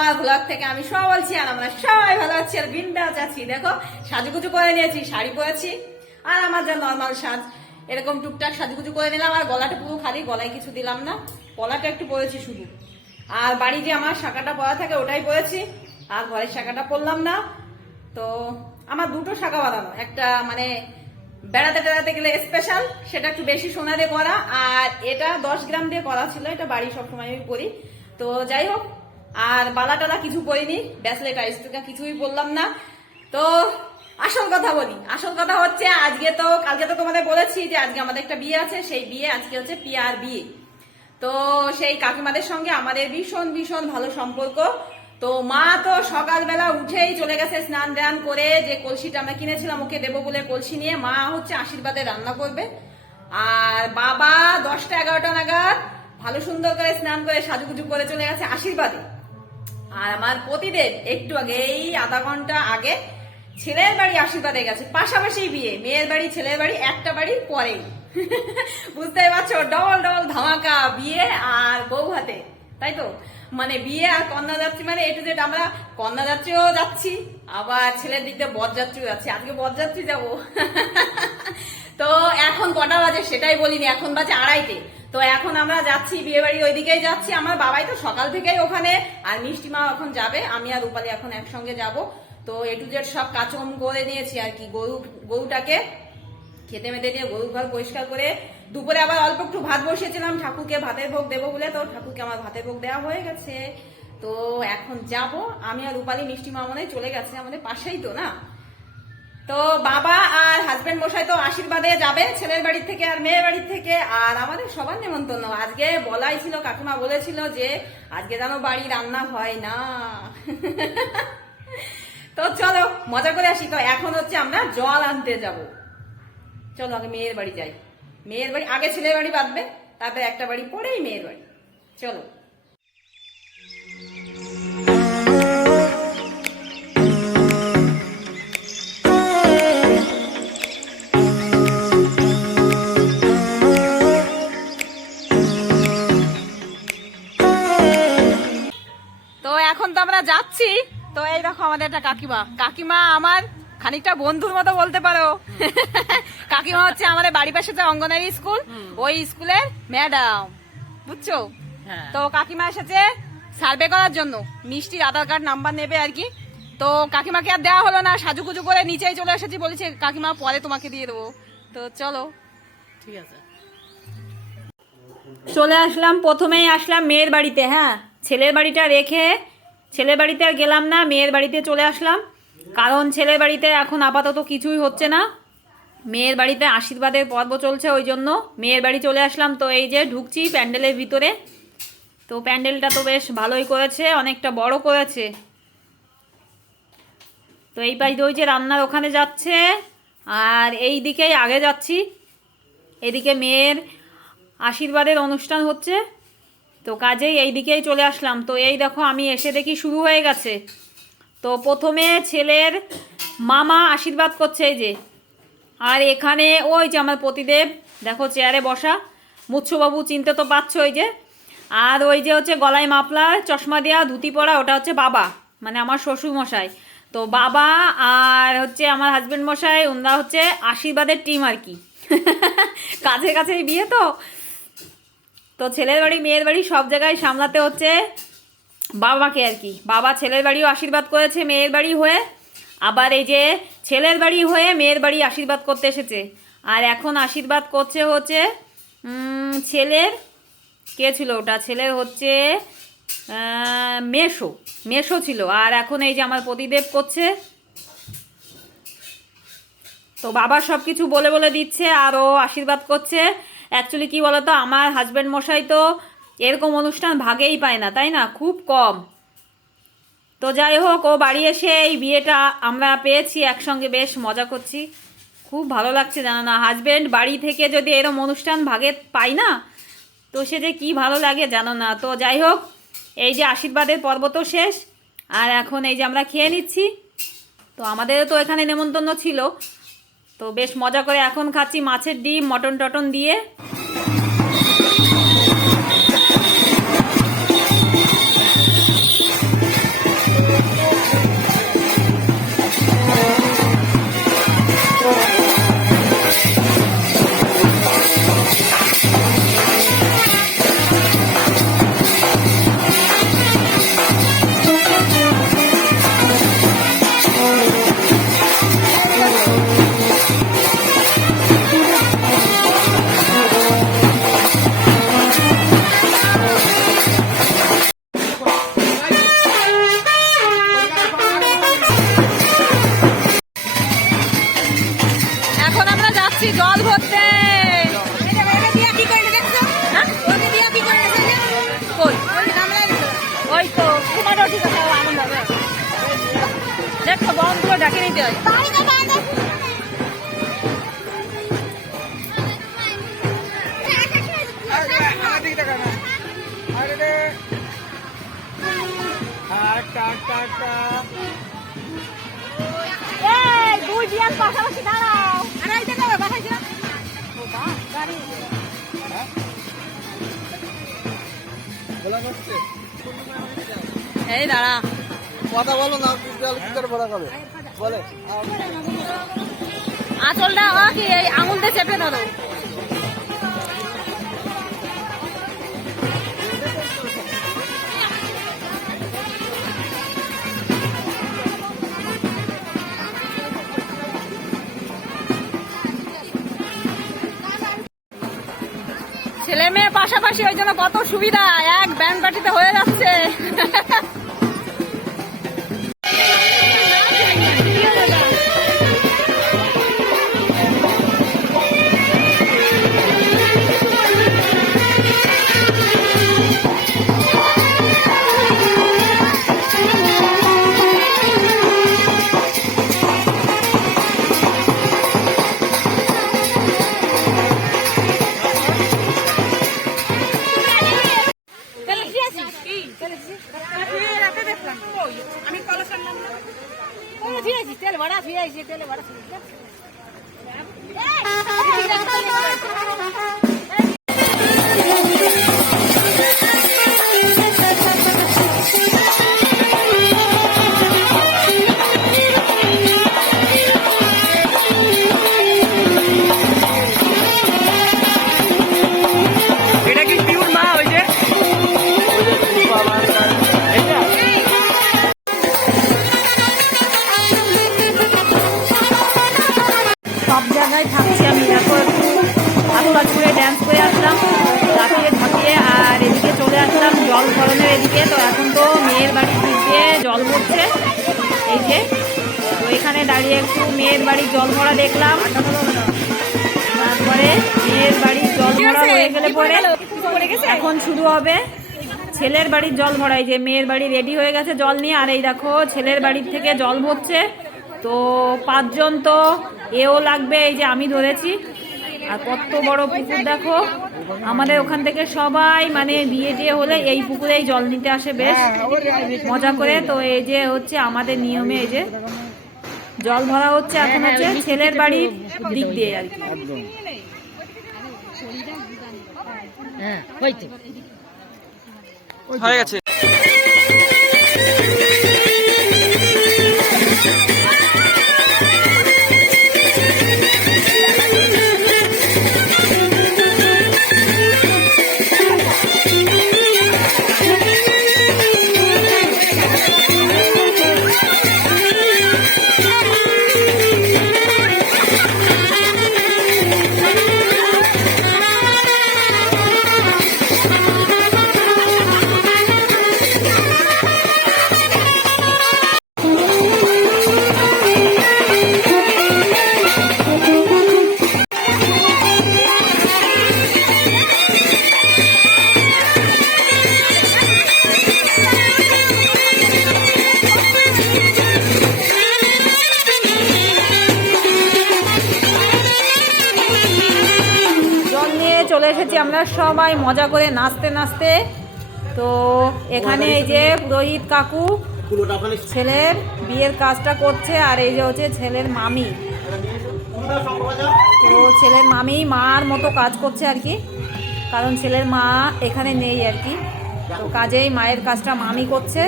সোমার blog থেকে আমি সব বলছি, আর আমরা সবাই ভালো আছি আর বিন্দাস আছি। দেখো সাজুগুজু করে নিয়েছি, শাড়ি পরেছি আর আমার যা নর্মাল সাজ, এরকম টুকটাক সাজুগুজু করে নিলাম। আর গলাটা পুরো খালি, গলায় কিছু দিলাম না, গলাটা একটু পরেছি শুধু। আর বাড়ি যে আমার শাখাটা পরা থাকে ওটাই পরেছি, আর ঘরের শাখাটা পরলাম না। তো আমার দুটো শাখা বাঁধানো, একটা মানে বেড়াতে টেড়াতে গেলে স্পেশাল, সেটা একটু বেশি সোনা দিয়ে করা, আর এটা 10 গ্রাম দিয়ে করা ছিল, এটা বাড়ি সবসময় আমি পরি। তো যাই হোক, আর বালাটালা কিছু পরিনি, ব্যাসলেট আইসটা কিছুই বললাম না। তো আসল কথা বলি, আসল কথা হচ্ছে কালকে তো তোমাদের বলেছি যে আজকে আমাদের একটা বিয়ে আছে, সেই বিয়ে আজকে হচ্ছে পিয়ার বিয়ে। তো সেই কাকিমাদের সঙ্গে আমাদের ভীষণ ভীষণ ভালো সম্পর্ক। তো মা তো সকালবেলা উঠেই চলে গেছে স্নান দান করে, যে কলসিটা আমরা কিনেছিলাম ওকে দেবো বলে কলসি নিয়ে মা হচ্ছে আশীর্বাদে রান্না করবে। আর বাবা 10টা 11টা নাগাদ ভালো সুন্দর করে স্নান করে সাজুগুজু করে চলে গেছে আশীর্বাদে। আর আমার পতিদেব একটু আগে, এই আধা ঘন্টা আগে ছেলের বাড়ি আশীর্বাদে গেছে। পাশাপাশি বিয়ে, মেয়ের বাড়ি ছেলের বাড়ি একটা বাড়ি পরেই। বুঝতেই পারছো, ডবল ডবল ধামাকা বিয়ে আর বউ হাতে, তাই তো? মানে বিয়ে আর কন্যা যাত্রী, মানে এটু যেটা আমরা কন্যা যাত্রীও যাচ্ছি, আবার ছেলের দিক দিয়ে বরযাত্রীও যাচ্ছি। আজকে বরযাত্রী যাবো। তো এখন কটা বাজে সেটাই বলিনি, এখন বাজে 2:30। তো এখন আমরা যাচ্ছি বিয়ে বাড়ি, ওইদিকেই যাচ্ছি। আমার বাবাই তো সকাল থেকেই ওখানে, আর মিষ্টি মা এখন যাবে, আমি আর রূপালী এখন একসঙ্গে যাব। তো এটু জেড সব কাজকর্ম করে নিয়েছি আর কি। গরুটাকে খেতে মেতে দিয়ে গরু ঘর পরিষ্কার করে, দুপুরে আবার অল্প একটু ভাত বসিয়েছিলাম ঠাকুরকে ভাতের ভোগ দেবো বলে, তো ঠাকুরকে আমার ভাতের ভোগ দেওয়া হয়ে গেছে। তো এখন যাব আমি আর রূপালী, মিষ্টি মা মনে চলে গেছে, আমাদের পাশেই তো না। তো বাবা আর হাজবেন্ড মশাই তো আশীর্বাদে যাবে ছেলের বাড়ি থেকে আর মেয়ের বাড়ি থেকে, আর আমাদের সবার নেমন্তন্ন। আজকে বলাই ছিল, কাকিমা বলেছিল যে আজকে যেন বাড়ি রান্না হয় না। তো চলো মজা করে আসি। তো এখন হচ্ছে আমরা জল আনতে যাব, চলো আগে মেয়ের বাড়ি যাই। মেয়ের বাড়ি আগে ছেলের বাড়ি বাঁধবে, তারপরে একটা বাড়ি পরেই মেয়ের বাড়ি। চলো। তো এখন তো আমরা যাচ্ছি। তো এই দেখো আমাদের একটা কাকিমা আমার খানিকটা বন্ধুর মতো বলতে পারো। কাকিমা হচ্ছে আমাদের বাড়ির পাশে যে অঙ্গনারী স্কুল, ওই স্কুলের ম্যাডাম, বুঝছো? তো কাকিমা এসেছে সার্ভে করার জন্য, মিষ্টির আধার কার্ড নাম্বার নেবে আর কি। তো কাকিমাকে আর দেওয়া হলো না, সাজুগুজু করে নিচেই চলে এসেছি, বলেছে কাকিমা পরে তোমাকে দিয়ে দেবো। তো চলো, ঠিক আছে। চলে আসলাম, প্রথমেই আসলাম মেয়ের বাড়িতে। হ্যাঁ, ছেলের বাড়িটা রেখে ছেলের বাড়িতে আর গেলাম না, মেয়ের বাড়িতে চলে আসলাম। কারণ ছেলের বাড়িতে এখন আপাতত কিছুই হচ্ছে না, মেয়ের বাড়িতে আশীর্বাদের পর্ব চলছে, ওই জন্য মেয়ের বাড়ি চলে আসলাম। তো এই যে ঢুকছি প্যান্ডেলের ভিতরে। তো প্যান্ডেলটা তো বেশ ভালোই করেছে, অনেকটা বড় করেছে। তো এই পাশ দিয়ে ওই যে রান্নার ওখানে যাচ্ছে, আর এই দিকেই আগে যাচ্ছি, এদিকে মেয়ের আশীর্বাদের অনুষ্ঠান হচ্ছে। তো কাজেই এই দিকেই চলে আসলাম। তো এই দেখো আমি এসে দেখি শুরু হয়ে গেছে। তো প্রথমে ছেলের মামা আশীর্বাদ করছে, এই যে। আর এখানে ওই যে আমার পতিদেব, দেখো চেয়ারে বসা, মুচ্ছবাবু চিনতে তো পারছো, ওই যে। আর ওই যে হচ্ছে গলায় মাফলার, চশমা দেওয়া, ধুতি পরা, ওটা হচ্ছে বাবা, মানে আমার শ্বশুর মশাই। তো বাবা আর হচ্ছে আমার হাজবেন্ড মশাই, ওনারা হচ্ছে আশীর্বাদের টিম আর কি। কাছে কাছেই বিয়ে তো। তো ছেলের বাড়ি মেয়ের বাড়ি সব জায়গায় সামলাতে হচ্ছে বাবাকে আর কি। বাবা ছেলের বাড়িও আশীর্বাদ করেছে মেয়ের বাড়ি হয়ে, আবার এই যে ছেলের বাড়ি হয়ে মেয়ের বাড়ি আশীর্বাদ করতে এসেছে। আর এখন আশীর্বাদ করছে হচ্ছে ছেলের, কে ছিল ওটা, ছেলের হচ্ছে মেশো ছিল। আর এখন এই যে আমার পতিদেব করছে। তো বাবা সব কিছু বলে বলে দিচ্ছে আর ও আশীর্বাদ করছে। অ্যাকচুয়ালি কি বলতো, আমার হাজব্যান্ড মশাই তো এরকম অনুষ্ঠান ভাগেই পায় না, তাই না, খুব কম। তো যাই হোক, ও বাড়ি এসে এই বিয়েটা আমরা পেয়েছি, একসঙ্গে বেশ মজা করছি, খুব ভালো লাগছে। জানো না, হাজব্যান্ড বাড়ি থেকে যদি এরকম অনুষ্ঠান ভাগে পাই না, তো সে যে কী ভালো লাগে জানো না। তো যাই হোক, এই যে আশীর্বাদের পর্ব তো শেষ, আর এখন এই যে আমরা খেয়ে নিচ্ছি। তো আমাদেরও তো এখানে নেমন্তন্ন ছিল, তো বেশ মজা করে এখন খাচ্ছি মাছের ডিম মটন টটন দিয়ে। যাচ্ছি জল ভরতে। ওই তো তোমারও ঠিক আছে, আনন্দ হবে। দেখো বন্ধুগুলো ডাকে নিতে হয়। পাশাপাশি দাঁড়াও। এই দাঁড়া, কথা বলো না, বলে আঁচলটা কি এই আঙুলটা চেপে ধরো। ছেলে মেয়ে পাশাপাশি, ওই জন্য কত সুবিধা, এক ব্যান্ড পার্টিতে হয়ে যাচ্ছে। থাকছি আমি দেখো, একটু আতলাজ করে ড্যান্স করে আসলাম, লাফিয়ে ঝাঁপিয়ে, আর এদিকে চলে আসলাম জল ভরণের এদিকে। তো এখন তো মেয়ের বাড়ির দিক দিয়ে জল ভরছে, এই যে। তো এখানে দাঁড়িয়ে একটু মেয়ের বাড়ির জল ভরা দেখলাম। তারপরে মেয়ের বাড়ির জল ভরা হয়ে গেলে পরে এখন শুরু হবে ছেলের বাড়ির জল ভরাই। যে মেয়ের বাড়ি রেডি হয়ে গেছে জল নিয়ে, আর এই দেখো ছেলের বাড়ির থেকে জল ভরছে। তো 5 জন তো এও লাগবে, এই যে আমি ধরেছি। আর কত বড় পুকুর দেখো, আমাদের ওখান থেকে সবাই মানে বিয়ে টিয়ে হলে এই পুকুরেই জল নিতে আসে, বেশ মজা করে। তো এই যে হচ্ছে আমাদের নিয়মে এই যে জল ভরা হচ্ছে। এখন হচ্ছে ছেলের বাড়ির দিক দিয়ে আর কি। হয়ে গেছে। চলে এসেছি আমরা সবাই মজা করে নাচতে নাচতে। তো এখানে এই যে পুরোহিত কাকু ছেলের বিয়ের কাজটা করছে, আর এই যে হচ্ছে ছেলের মামি। তো ছেলের মামি মার মতো কাজ করছে আর কি, কারণ ছেলের মা এখানে নেই আর কি। তো কাজেই মায়ের কাজটা মামি করছে।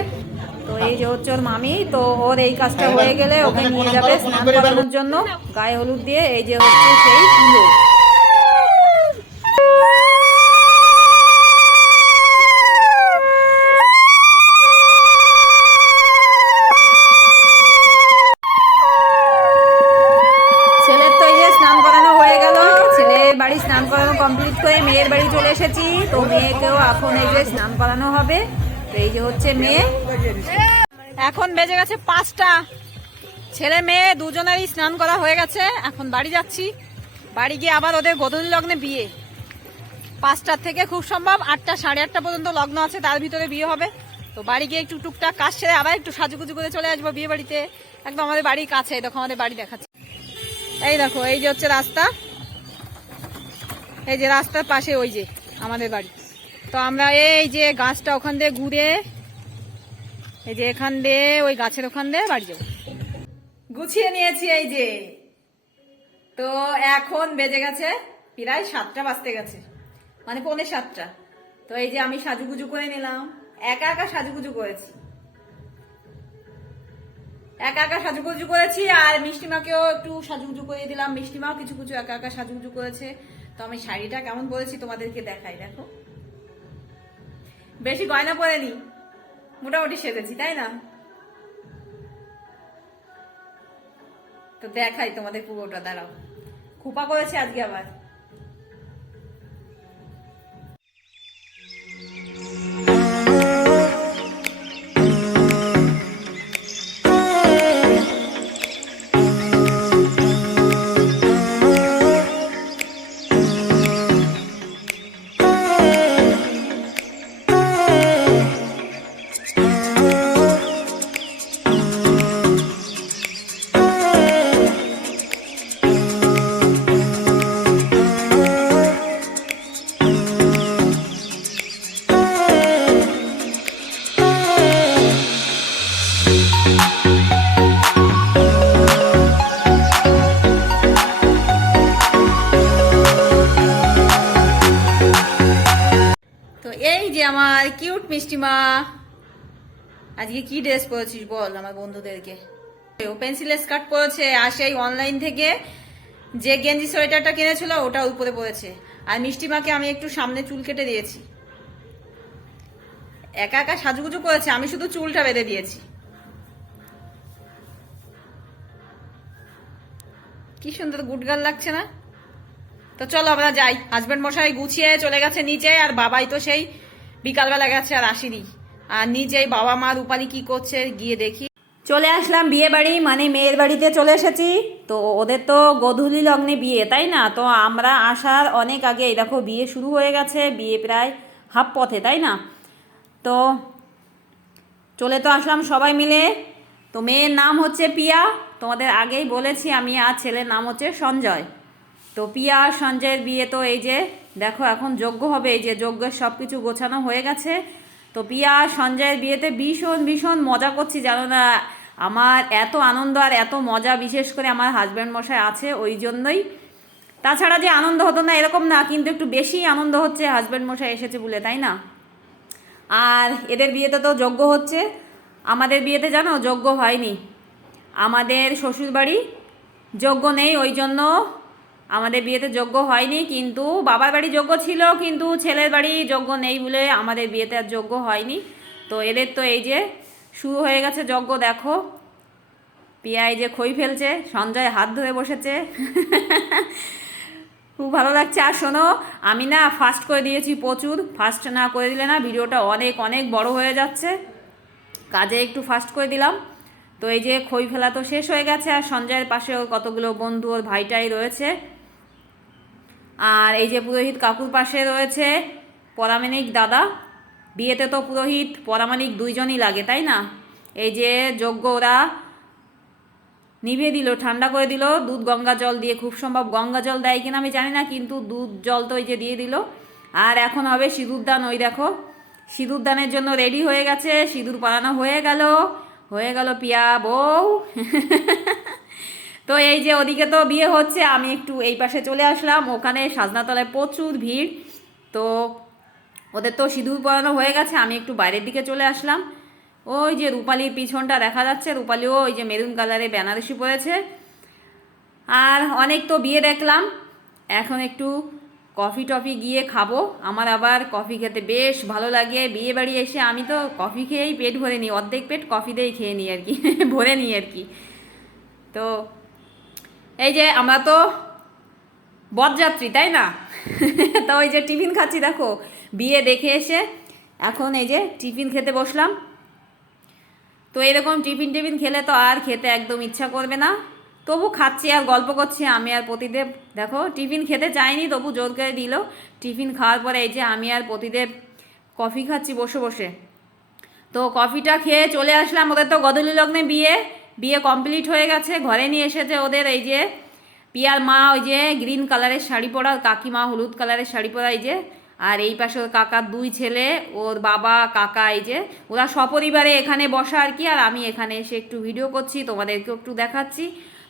তো এই যে হচ্ছে ওর মামি। তো ওর এই কাজটা হয়ে গেলে ওকে নিয়ে যাবে স্নান করানোর জন্য গায়ে হলুদ দিয়ে। এই যে হচ্ছে সেই ফুলো। স্নান করানো কমপ্লিট করে মেয়ের বাড়ি চলে এসেছি। তো মেয়েকেও এখন এই যে স্নান করানো হবে। তো এই যে হচ্ছে মেয়ে। এখন বেজে গেছে 5টা। ছেলে মেয়ে দুজনেরই স্নান করা হয়ে গেছে, এখন বাড়ি যাচ্ছি। বাড়ি গিয়ে আবার ওদের গোধূলি লগ্নে বিয়ে, 5টার থেকে খুব সম্ভব 8টা 8:30 পর্যন্ত লগ্ন আছে, তার ভিতরে বিয়ে হবে। তো বাড়ি গিয়ে একটু টুকটাক কাজ সেরে আবার একটু সাজুগুজু করে চলে আসবো বিয়ে বাড়িতে। একদম আমাদের বাড়ির কাছে, দেখো আমাদের বাড়ি দেখাচ্ছে। এই দেখো, এই যে হচ্ছে রাস্তা, এই যে রাস্তার পাশে ওই যে আমাদের বাড়ি। তো আমরা এই যে গাছটা ওখান দিয়ে ঘুরে, এই যে এখান দিয়ে ওই গাছের ওখান দিয়ে বাড়ি যাবো। গুছিয়ে নিয়েছি এই যে। তো এখন বেজে গেছে প্রায় 7টা বাজতে গেছে, মানে 6:45। তো এই যে আমি সাজুগুজু করে নিলাম, একা একা সাজুগুজু করেছি, একা একা সাজুগুজু করেছি। আর মিষ্টিমাকেও একটু সাজুগুজু করে দিলাম, মিষ্টিমাও কিছু কিছু একা একা সাজুগুজু করেছে। তো আমি শাড়িটা কেমন পরেছি তোমাদেরকে দেখাই, দেখো। বেশি গয়না পরেনি, মোটামুটি সেজেছি, তাই না? তো দেখাই তোমাদের পুরোটা, দাঁড়াও। খোপা করেছে আজকে আবার। এই যে আমার কিউট মিষ্টিমা, আজকে কি ড্রেস পরেছিস বল আমার বন্ধুদেরকে। ও পেন্সিল স্কার্ট পরেছে, আর সেই অনলাইন থেকে যে গেঞ্জি সোয়েটারটা কিনেছিল ওটা উপরে পরেছে। আর মিষ্টিমাকে আমি একটু সামনে চুল কেটে দিয়েছি, একা একা সাজুগুজু করেছে, আমি শুধু চুলটা বেঁধে দিয়েছি। কি সুন্দর গুডগার্ল লাগছে না? তো চলো আমরা যাই, হাজবেন্ড মশাই গুছিয়ে চলে গেছে নিচে, আর বাবাই তো সেই বিকালবেলা গেছে আর আসেনি। আর নিচেই বাবা মা রূপালী কি করছে গিয়ে দেখি। চলে আসলাম বিয়ে বাড়ি, মানে মেয়ের বাড়িতে চলে এসেছি। তো ওদের তো গোধূলি লগ্নে বিয়ে, তাই না? তো আমরা আসার অনেক আগে এই দেখো বিয়ে শুরু হয়ে গেছে, বিয়ে প্রায় হাফ পথে, তাই না? তো চলে তো আসলাম সবাই মিলে। তো মেয়ের নাম হচ্ছে পিয়া, তোমাদের আগেই বলেছি আমি, আর ছেলের নাম হচ্ছে সঞ্জয়। তো পিয়া আর সঞ্জয়ের বিয়ে তো এই যে দেখো এখন যজ্ঞ হবে, এই যে যজ্ঞের সব কিছু গোছানো হয়ে গেছে। তো পিয়া আর সঞ্জয়ের বিয়েতে ভীষণ ভীষণ মজা করছি, জানো না? আমার এত আনন্দ আর এত মজা, বিশেষ করে আমার হাজব্যান্ড মশাই আছে ওই জন্যই। তাছাড়া যে আনন্দ হতো না এরকম না, কিন্তু একটু বেশি আনন্দ হচ্ছে হাজব্যান্ড মশাই এসেছে বলে, তাই না? আর এদের বিয়েতে তো যজ্ঞ হচ্ছে, আমাদের বিয়েতে জানো যজ্ঞ হয়নি। আমাদের শ্বশুরবাড়ি যজ্ঞ নেই, ওই জন্য আমাদের বিয়েতে যজ্ঞ হয়নি। কিন্তু বাবার বাড়ি যজ্ঞ ছিল, কিন্তু ছেলের বাড়ি যজ্ঞ নেই বলে আমাদের বিয়েতে আর যজ্ঞ হয়নি। তো এদের তো এই যে শুরু হয়ে গেছে যজ্ঞ, দেখো পিয়া এই যে খই ফেলছে, সঞ্জয় হাত ধরে বসেছে। খুব ভালো লাগছে। আর শোনো, আমি না ফাস্ট করে দিয়েছি প্রচুর, ফাস্ট না করে দিলে না ভিডিওটা অনেক অনেক বড় হয়ে যাচ্ছে, কাজে একটু ফাস্ট করে দিলাম। তো এই যে খই ফেলা তো শেষ হয়ে গেছে, আর সঞ্জয়ের পাশেও কতগুলো বন্ধু ওর ভাইটাই রয়েছে। আর এই যে পুরোহিত কাকুর পাশে রয়েছে পরামানিক দাদা। বিয়েতে তো পুরোহিত পরামানিক দুইজনই লাগে, তাই না? এই যে যজ্ঞ ওরা নিভিয়ে দিল, ঠান্ডা করে দিল দুধ গঙ্গা জল দিয়ে, খুব সম্ভব গঙ্গা জল দেয় কিনা আমি জানি না, কিন্তু দুধ জল তো ওই যে দিয়ে দিল। আর এখন হবে সিঁদুরদান, ওই দেখো সিঁদুরদানের জন্য রেডি হয়ে গেছে, সিঁদুর পরানো হয়ে গেল পিয়া বউ। তো এই যে ওদিকে তো বিয়ে হচ্ছে, আমি একটু এই পাশে চলে আসলাম, ওখানে সাজনাতলায় প্রচুর ভিড়। তো ওদের তো সিঁদুর পরানো হয়ে গেছে, আমি একটু বাইরের দিকে চলে আসলাম। ওই যে রূপালীর পিছনটা দেখা যাচ্ছে, রূপালীও ওই যে মেরুন কালারে বেনারসি পরেছে। আর অনেক তো বিয়ে দেখলাম, এখন একটু কফি টফি গিয়ে খাবো। আমার আবার কফি খেতে বেশ ভালো লাগে, বিয়ে বাড়ি এসে আমি তো কফি খেয়েই পেট ভরে নিই, অর্ধেক পেট কফি দিয়েই খেয়ে নিই আর কি, ভরে নিই আর কি। তো এই যে আমরা তো বরযাত্রী, তাই না? তো ওই যে টিফিন খাচ্ছি, দেখো বিয়ে দেখে এসে এখন এই যে টিফিন খেতে বসলাম। তো এরকম টিফিন খেলে তো আর খেতে একদম ইচ্ছা করবে না, তবু খাচ্ছি আর গল্প করছি আমি আর প্রতিদেব। দেখো টিফিন খেতে চাইনি, তবু জোর করে দিল। টিফিন খাওয়ার পরে এই যে আমি আর প্রতিদেব কফি খাচ্ছি বসে বসে। তো কফিটা খেয়ে চলে আসলাম। ওদের তো গদলি লগ্নে বিয়ে বিয়ে কমপ্লিট হয়ে গেছে। ঘরে নিয়ে এসেছে ওদের এই যে পিয়ার মা, ওই যে গ্রিন কালারের শাড়ি পরা, কাকিমা হলুদ কালারের শাড়ি পরা এই যে, আর এই পাশে ওর কাকার দুই ছেলে, ওর বাবা কাকা, এই যে ওরা সপরিবারে এখানে বসা আর কি। আর আমি এখানে এসে একটু ভিডিও করছি, তোমাদেরকেও একটু দেখাচ্ছি।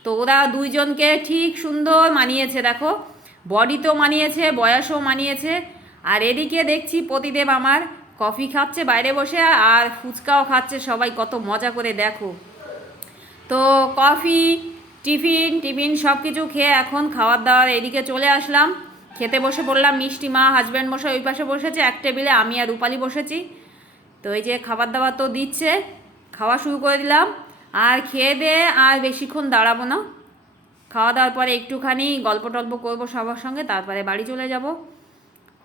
তো ওরা দুইজনকে ঠিক সুন্দর মানিয়েছে, দেখো বডি তো মানিয়েছে, বয়সও মানিয়েছে। আর এদিকে দেখছি প্রতিদেব আমার কফি খাচ্ছে বাইরে বসে, আর ফুচকাও খাচ্ছে সবাই, কত মজা করে দেখো। তো কফি টিফিন সব কিছু খেয়ে এখন খাওয়ার দাওয়ার এদিকে চলে আসলাম। খেতে বসে পড়লাম। মিষ্টি মা হাজব্যান্ড মশাই ওই পাশে বসেছে এক টেবিলে, আমি আর রূপালি বসেছি। তো এই যে খাবার দাবার তো দিচ্ছে, খাওয়া শুরু করে দিলাম। আর খেয়ে দিয়ে আর বেশিক্ষণ দাঁড়াবো না, খাওয়া দাওয়ার পরে একটুখানি গল্প টল্প করবো সবার সঙ্গে, তারপরে বাড়ি চলে যাব।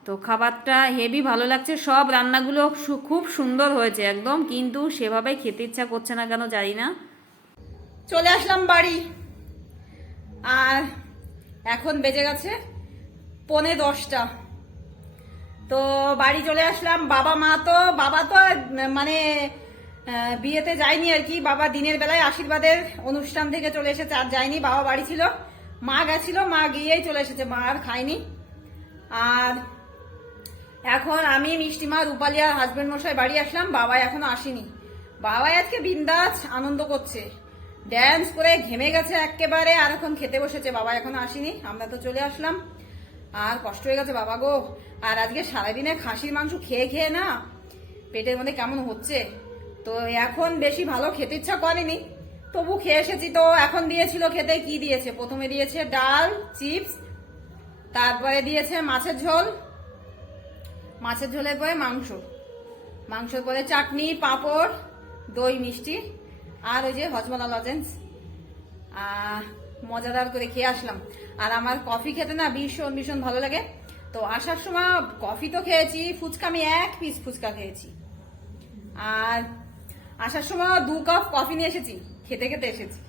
তো খাবারটা হেভি ভালো লাগছে, সব রান্নাগুলো খুব সুন্দর হয়েছে একদম, কিন্তু সেভাবে খেতে ইচ্ছা করছে না কেন জানি না। চলে আসলাম বাড়ি, আর এখন বেজে গেছে 9:45। তো বাড়ি চলে আসলাম। বাবা তো মানে বিয়েতে যায়নি আর কি। বাবা দিনের বেলায় আশীর্বাদের অনুষ্ঠান থেকে চলে এসেছে, আর যায়নি। বাবা বাড়ি ছিল, মা গেছিল, মা গিয়েই চলে এসেছে, মা আর খায়নি। আর এখন আমি মিষ্টিমা রূপালী আর হাজবেন্ড মশাই বাড়ি আসলাম। বাবা এখনো আসেনি। বাবা আজকে বিন্দাস আনন্দ করছে, ড্যান্স করে ঘেমে গেছে একেবারে, আর এখন খেতে বসেছে। বাবা এখনো আসেনি, আমরা তো চলে আসলাম। আর কষ্ট হয়ে গেছে বাবা গো। আর আজকে সারাদিনে খাসির মাংস খেয়ে খেয়ে না পেটের মধ্যে কেমন হচ্ছে। তো এখন বেশি ভালো খেতে ইচ্ছা করেনি, তবু খেয়ে এসেছি। তো এখন দিয়েছিল খেতে, কি দিয়েছে, প্রথমে দিয়েছে ডাল চিপস, তারপরে দিয়েছে মাছের ঝোল, মাছের ঝোলের পরে মাংসর পরে চাটনি পাঁপড় দই মিষ্টি, আর ওই যে হজমলা লজেন্স। মজাদার করে খেয়ে আসলাম। আর আমার কফি খেতে না ভীষণ ভীষণ ভালো লাগে। তো আসার সময় কফি তো খেয়েছি, ফুচকা আমি 1 পিস ফুচকা খেয়েছি। আর আসার সময় 2 কাপ কফি নিয়ে এসেছি, খেতে খেতে এসেছি।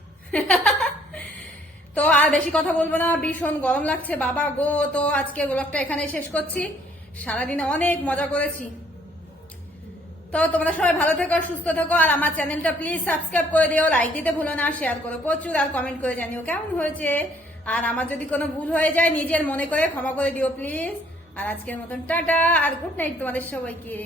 তো আর বেশি কথা বলবো না, ভীষণ গরম লাগছে বাবা গো। তো আজকে ব্লগটা এখানে শেষ করছি। সারাদিনে অনেক মজা করেছি। তো তোমরা সবাই ভালো থেকো, সুস্থ থেকো। আর আমার চ্যানেলটা প্লিজ সাবস্ক্রাইব করে দিও, লাইক দিতে ভুলো না, শেয়ার করো প্রচুর, আর কমেন্ট করে জানিও কেমন হয়েছে। আর আমার যদি কোনো ভুল হয়ে যায় নিজের মনে করে ক্ষমা করে দিও প্লিজ। আর আজকের মতন টাটা আর গুড নাইট তোমাদের সবাইকে।